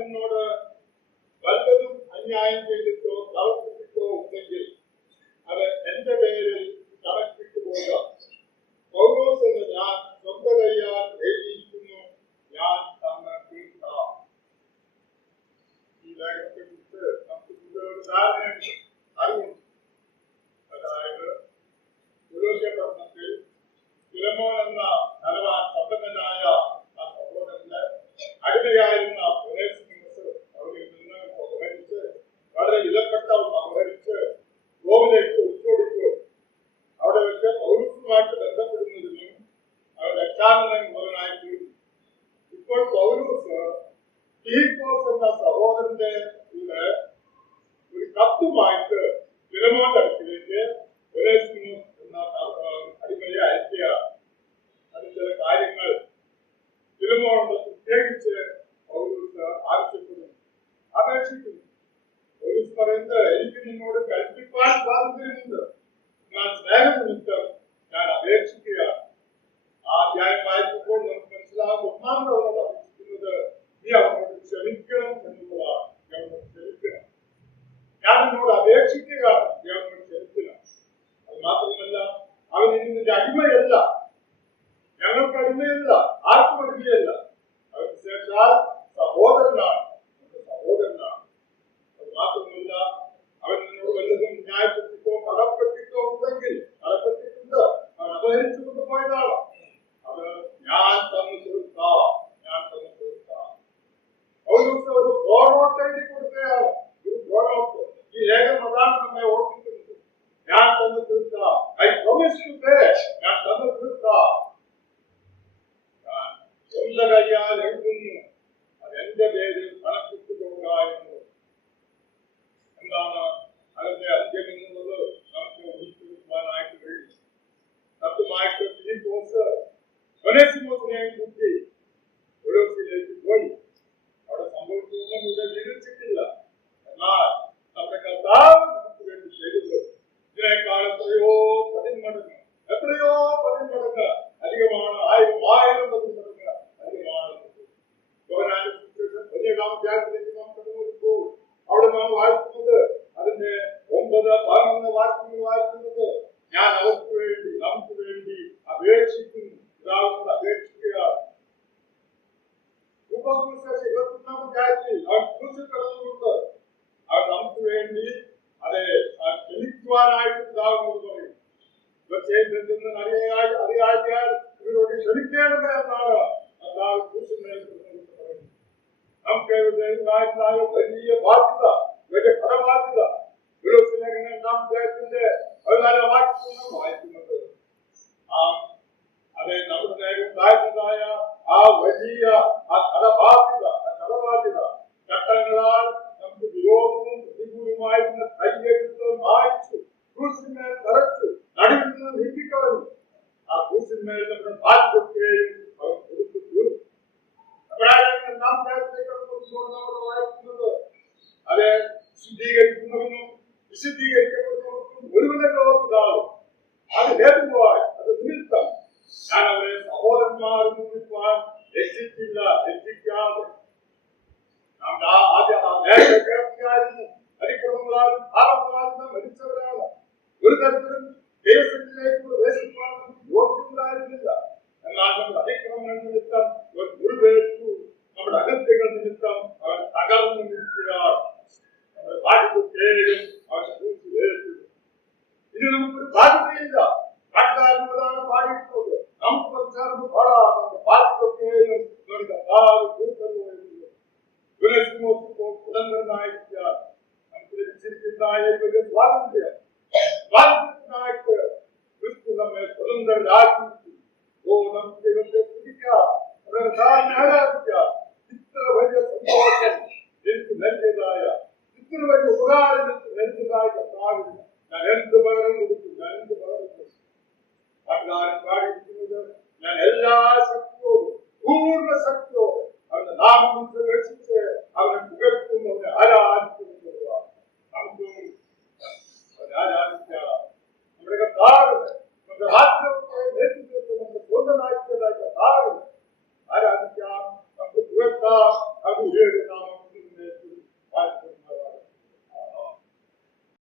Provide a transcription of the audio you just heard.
നിന്നോട് വല്ലതും അന്യായം ചെയ്തിട്ടോ പ്രവർത്തിച്ചിട്ടോ ഉണ്ടെങ്കിൽ അത് എന്റെ പേരിൽ കണക്കിട്ട് പോകാം. പൗലോസ് എന്ന് ഞാൻ സ്വന്തം കൈയാൽ എഴുതിയിരിക്കുന്നു, ഞാൻ തന്ന തീർക്കാം. ഈ ലേഖനത്തെ കുറിച്ച് നമുക്ക് കൂടുതൽ ധാരണയുണ്ട്, അറിവുണ്ട്. അതായത് പുരോഹിത പഠനത്തിൽ ഫിലമോൻ എന്ന ധനവാൻ സമ്പന്നനായ ആ സഹോദരന്റെ അടിമയായിരുന്ന അവരിൽ നിന്ന് അപഹരിച്ച് വളരെ വിലപ്പെട്ട ഒന്ന് അപഹരിച്ച് റോമിലേക്ക് ഒളിച്ചോടിച്ചു. അവിടെ വെച്ച് പൗലോസുമായിട്ട് ബന്ധപ്പെടുന്നതിനും അവർ രക്ഷാകരണം മുതലായി തീർന്നു. ഇപ്പോൾ പൗലോസ് തീക്കോസ് എന്ന സഹോദരന്റെ കൂടെ ഒരു കത്തുമായിട്ട് ഫിലമോന്റെ അടുക്കിലേക്ക് എന്ന അടിമയെ അയക്കുകയാണ്. അതിന് ചില കാര്യങ്ങൾ ഫിലമോനോട് പ്രത്യേകിച്ച് പൗലോസ് ആവശ്യപ്പെടുന്നു, അപേക്ഷിക്കുന്നു. പൗലോസ് പറയുന്നത്, എനിക്ക് നിന്നോട് കൽപ്പിക്കാൻ സ്വാതന്ത്ര്യമുണ്ട്, എന്നാൽ സ്നേഹനിമിത്തം ഞാൻ അപേക്ഷിക്കുകയാണ്. ആ അധ്യായം വായിക്കുമ്പോൾ നമുക്ക് മനസ്സിലാകും, ഒന്നാമത് അവനോട് അപേക്ഷിക്കുന്നത് നീ അവനോട് ക്ഷമിക്കണം എന്നുള്ളതാണ്. അവനോട് ക്ഷമിക്കണം, ഞാൻ നിന്നോട് അപേക്ഷിക്കുകയാണ്, നീ അവനോട് ക്ഷമിക്കണം. അത് മാത്രമല്ല, അവൻ ഇതിന്റെ അടിമയല്ല, ഞങ്ങൾക്ക് അടിമയല്ല, ആർക്കും അടിമയല്ല. അവൻ ശേഷാൽ സഹോദരനാണ്, സഹോദരനാണ്. അത് മാത്രമല്ല, അവൻ നിന്നോട് വല്ലതും ന്യായപ്പെട്ടിട്ടോ കടപ്പെട്ടിട്ടോ ഉണ്ടെങ്കിൽ, കടപ്പെട്ടിട്ടുണ്ട്, അവൻ അപഹരിച്ചു കൊണ്ടുപോയതാണ്, അത് ഞാൻ തന്നു തീർക്കാം, ഞാൻ തന്നു തീർക്കാം. പൗലോസ് ഒരു പ്രോനോട്ട് എഴുതി കൊടുക്കുകയാണ്, ഒരു പ്രോനോട്ട്. ഈ ലേഖനം അതാണ് നമ്മെ ഓർമ്മിക്കുന്നത്. ഞാൻ തന്നു തീർക്കാം, ഐ പ്രൊമിസ് ടു പേ, ഞാൻ തന്നു തീർക്കാം. ഞാൻ സ്വന്തം കൈയാൽ എഴുതുന്നു, അത് എന്റെ പേരിൽ കണക്കിട്ട് കൊണ്ടായിരുന്നു. എന്താണ് അതിന്റെ അന്ത്യം എന്നുള്ളത് നമുക്ക് ഊഹിക്കുവാനായിട്ട് കഴിയും. കത്തുമായിട്ട് ഫിലിപ്പോസ് ഒനേസിമോസിനെയും കൂട്ടി കൊലോസിലേക്ക് പോയി. അവിടെ സംഭവിച്ചതൊന്നും ഇവിടെ വിവരിച്ചിട്ടില്ല. എന്നാൽ നമ്മുടെ കർത്താവ് നമുക്ക് വേണ്ടി ചെയ്തത് ഇതിനേക്കാൾ എത്രയോ പതിന്മടങ്ങ് അധികമാണ്. 1000 പതിന്മടങ്ങ് അധികമാണ്. വലിയ നാം കടന്നുപോകുമ്പോൾ അവിടെ നാം വായിക്കുന്നത് അതിന്റെ 9, 11 വാക്യങ്ങൾ വായിക്കുന്നത്, ഞാൻ അവർക്ക് വേണ്ടി നമുക്ക് വേണ്ടി അപേക്ഷിക്കുന്നു, പിതാവിനോട് അപേക്ഷിക്കുകയാണ്. 21 അധ്യായത്തിൽ അവൻ ക്രൂശിൽ കിടന്നുകൊണ്ട് അവൻ നമുക്ക് വേണ്ടി അതെ ക്ഷമിക്കുവാനായിട്ട് പിതാവിനോട് പറയും. ഇവർ അറിയാൽ ഇവരോട് ക്ഷമിക്കണമേ എന്നാണ് കർത്താവ് ക്രൂശിന്മേൽ പറയുന്നത്. നമുക്ക് വലിയ ബാധ്യത, വലിയ കടബാധ്യത. ലേഖനം 14 വായിക്കുന്നത് അതെ നമ്മുടെ ഉണ്ടായിരുന്നതായ ആ വലിയ കടബാധ്യത ചട്ടങ്ങളാൽ നമുക്ക് വിരോധവും പ്രതികൂലമായിരുന്ന കൈയെഴുത്ത് മായ്ച്ചു ക്രൂശിന്മേൽ തറച്ചു നടുവിൽ നിന്ന് നീക്കിക്കളഞ്ഞു. ആ ക്രൂശിന്മേൽ നമ്മുടെ ബാധ്യതയെയും അവർ കൊടുത്തു തീർന്നു. വായിക്കുന്നത് അതെ ശുദ്ധീകരിക്കുന്നവനും വിശുദ്ധീകരിക്കപ്പെടുന്നവർക്കും ഒരുവനെ ലോകത്തിലാവും. അത് ഹേതുവായി, അത് നിമിത്തം ഞാൻ അവരെ സഹോദരന്മാരിൽ നിന്നിപ്പാൻ രക്ഷിക്കാതെ അതിക്രമങ്ങളാലും പാപങ്ങളാലും മരിച്ചവരാണ്. ഒരു തരത്തിലും ദൈവത്തിലേക്ക് പ്രവേശിക്കാനും യോഗ്യമുണ്ടായിരുന്നില്ല. എന്നാൽ നമ്മുടെ അതിക്രമങ്ങൾ നിമിത്തം അവർ മുറിവേറ്റു, നമ്മുടെ അകത്യങ്ങൾ നിമിത്തം അവർ തകർന്നു നിൽക്കുകയാണ്. നമ്മുടെ ബാധ്യതയും അവർ ഏറ്റു. ഇനി നമുക്കൊരു ബാധ്യതയില്ല. പാട്ടുകാരനതാണ് പാടിയിട്ടുള്ളത്. നമുക്ക് സംസാരം പാടാം. നമ്മുടെ ബാധ്യതയും സ്വതന്ത്രനായിരിക്കാൻ നമുക്ക് ലഭിച്ചിരിക്കുന്ന സ്വാതന്ത്ര്യം, സ്വാതന്ത്ര്യത്തിനായിട്ട് ക്രിസ്തു നമ്മെ സ്വതന്ത്രരാക്കി. നമുക്ക് ദൈവത്തെ സ്തുതിക്കാം, ആരാധിക്കാം. ഇത്ര വലിയ സന്തോഷം എനിക്ക് നൽകിയതായ, ഇത്ര വലിയ ഉപകാരം എനിക്ക് നൽകിയതായ കർത്താവിന് ഞാൻ എന്ത് പകരം കൊടുക്കും, ഞാൻ എന്ത് പകരം കൊടുക്കും. പാട്ടുകാരൻ പാടിയിരിക്കുന്നത്, ഞാൻ എല്ലാ ശക്തിയോടും പൂർണ്ണ ശക്തിയോടും അവന്റെ നാമം രക്ഷിച്ച് അവനെ പുകഴ്ത്തുന്നു, അവനെ ആരാധിക്കുന്നു. നമുക്കും അവനെ ആരാധിക്കാം. നമ്മുടെ കർത്താവിനെ, നമ്മുടെ ആത്മത്തെ നേതൃത്വം നമ്മുടെ സ്വന്തമാക്കിയതായ കർത്താവിനെ ആരാധിക്കാം, നമുക്ക് പുകഴ്ത്താം.